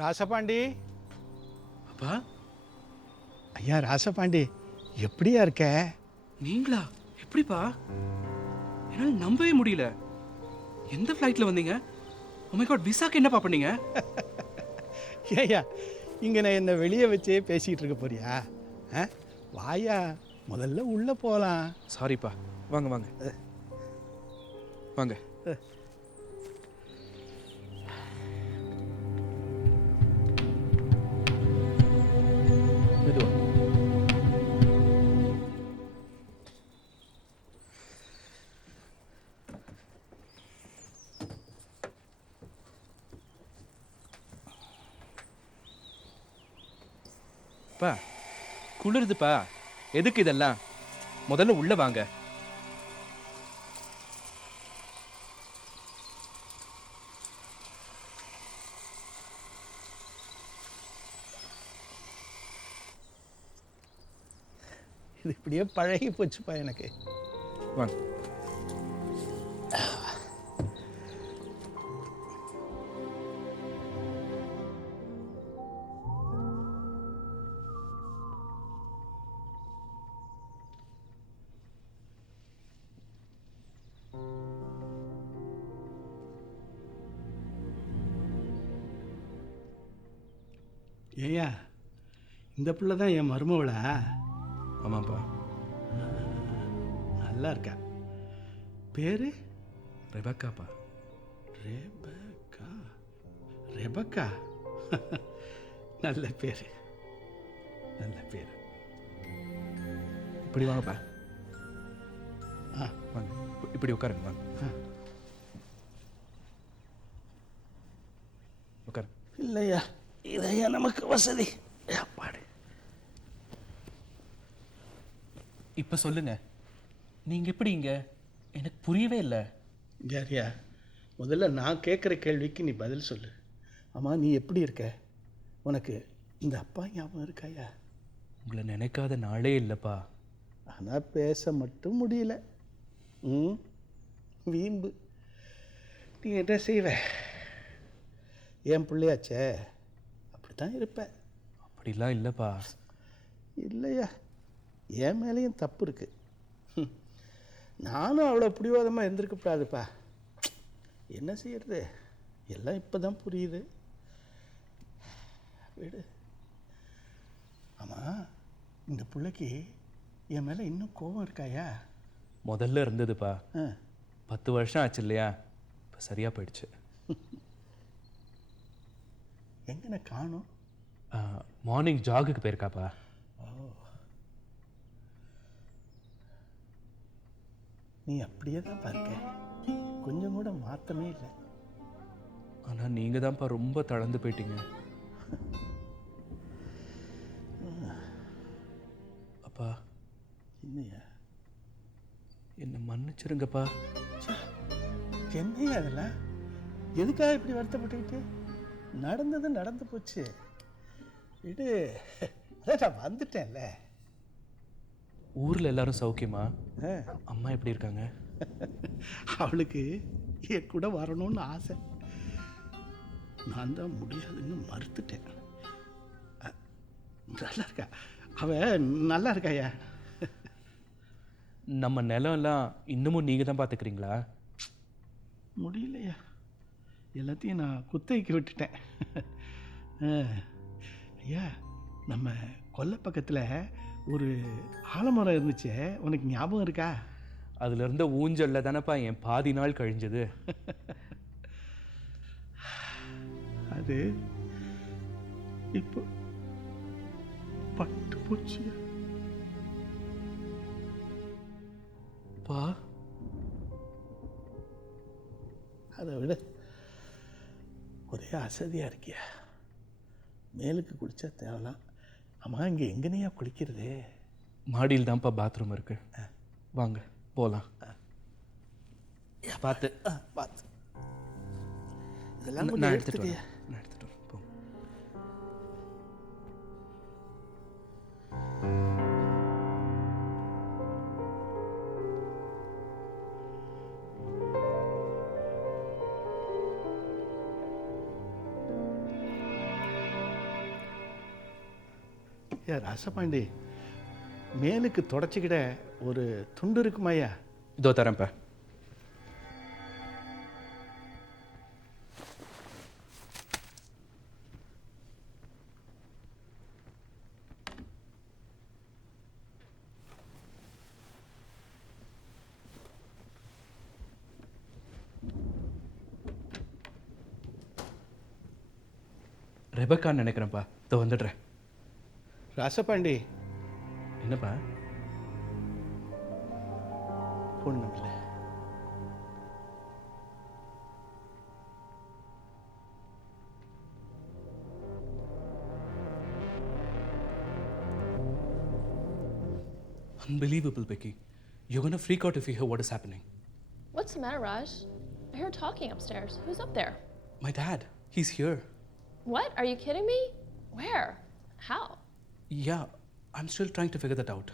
ராசபாண்டி. அப்பா ஐயா ராசபாண்டி, எப்படியா இருக்க? நீங்களா? எப்படிப்பா? என்னால் நம்பவே முடியல. எந்த ஃப்ளைட்டில் வந்தீங்க? ஓ மை காட், விசாக்கு என்னப்பா பண்ணீங்க? ஏய்யா, இங்கே நான் என்ன வெளியே வச்சே பேசிக்கிட்டு இருக்க போறியா? வாயா, முதல்ல உள்ளே போகலாம். சாரிப்பா, வாங்க வாங்க வாங்க. மெதுவா. பா குளிருதுப்பா. எதுக்கு இதெல்லாம்? முதல்ல உள்ள வாங்க. இது இப்படியே பழகி போச்சுப்பா எனக்கு. வாங்க. ஏய்யா, இந்த பிள்ளை தான் என் மருமவளா? ஆமாப்பா. நல்லா இருக்கா. பேரு? ரெபக்காப்பா. ரெபக்கா. ரெபக்கா நல்ல பேர், நல்ல பேர். இப்படி வாங்கப்பா. ஆ வாங்க, இப்படி உட்காருங்க. வாங்க உட்காரு. இல்லையா, இதையா நமக்கு வசதி. பாடு. இப்போ சொல்லுங்க, நீங்க எப்படி இங்க? எனக்கு புரியவே இல்லை. யாரியா, முதல்ல நான் கேட்குற கேள்விக்கு நீ பதில் சொல்லு. ஆமாம், நீ எப்படி இருக்க? உனக்கு இந்த அப்பா ஞாபகம் இருக்காயா? உங்களை நினைக்காத நாளே இல்லைப்பா. ஆனால் பேச மட்டும் முடியல. வீம்பு. நீ என்ன செய்வ? என் பிள்ளையாச்சே, அப்படி தான் இருப்பேன். அப்படிலாம் இல்லைப்பா. இல்லையா, என் மேலேயும் தப்பு இருக்குது. நானும் அவ்வளோ பிடிவாதமாக இருந்திருக்கப்படாதுப்பா. என்ன செய்யறது, எல்லாம் இப்போ தான் புரியுது. விடு. ஆமாம், இந்த பிள்ளைக்கு என் மேலே இன்னும் கோபம் இருக்காயா? முதல்ல இருந்ததுப்பா. 10 வருஷம் ஆச்சு இல்லையா? இப்போ சரியாக போயிடுச்சு. எங்கன காணும்? மார்னிங் ஜாகுக்கு போயிருக்காப்பா. நீ அப்படியே தான் பாருக்க, கொஞ்சம் கூட மாற்றமே இல்லை. ஆனால் நீங்கள் தான்ப்பா ரொம்ப தளர்ந்து போயிட்டீங்க. அப்பா, என்னையா? என்னை மன்னிச்சிருங்கப்பா. என்னையா அதெல்லாம்? எதுக்காக இப்படி வருத்தப்பட்டுக்கிட்டு? நடந்தது நடந்து போச்சு, விடு. நான் வந்துட்டேன்ல. ஊரில் எல்லாரும் சௌக்கியமா? அம்மா எப்படி இருக்காங்க? அவளுக்கு என் கூட வரணும்னு ஆசை. நான் தான் முடியாதுன்னு மறுத்துட்டேன். நல்லா இருக்கா அவ? நல்லா இருக்காயா? நம்ம நிலம் எல்லாம் இன்னமும் நீங்கள் தான் பார்த்துக்கிறீங்களா? முடியலையா, எல்லாத்தையும் நான் குத்தகைக்கு விட்டுட்டேன். ஐயா, நம்ம கொல்லை பக்கத்தில் ஒரு ஆலமரம் இருந்துச்சு, உனக்கு ஞாபகம் இருக்கா? அதில் இருந்த ஊஞ்சலில் தானேப்பா என் பாதி நாள் கழிஞ்சது. அது இப்போ பட்டு போச்சு. பா, அதை விட ஒரே அசதியாக இருக்கியா? மேலுக்கு குளிச்சா தேவலாம். ஆமாம், இங்கே எங்கனையா குளிக்கிறது? மாடியில் தான்ப்பா பாத்ரூம் இருக்கு. வாங்க போகலாம். பார்த்து பார்த்து. இதெல்லாம் நான் எடுத்துகிட்டு வரேன். போ. ஏ ராசபாண்டி, மேலுக்கு தொடச்சிக்கிட ஒரு துண்டு இருக்குமாய்யா? இதோ தரேன்ப்பா. ரெபக்கான்னு நினைக்கிறேன்ப்பா. இதோ வந்துடுறேன். ராசபாண்டி, என்னப்பா? ஒன்றும் இல்லை. Unbelievable, Becky. You're gonna freak out if you hear what is happening. What's the matter, Raj? I heard talking upstairs. Who's up there? My dad, he's here. What? Are you kidding me? Where? How? Yeah, I'm still trying to figure that out.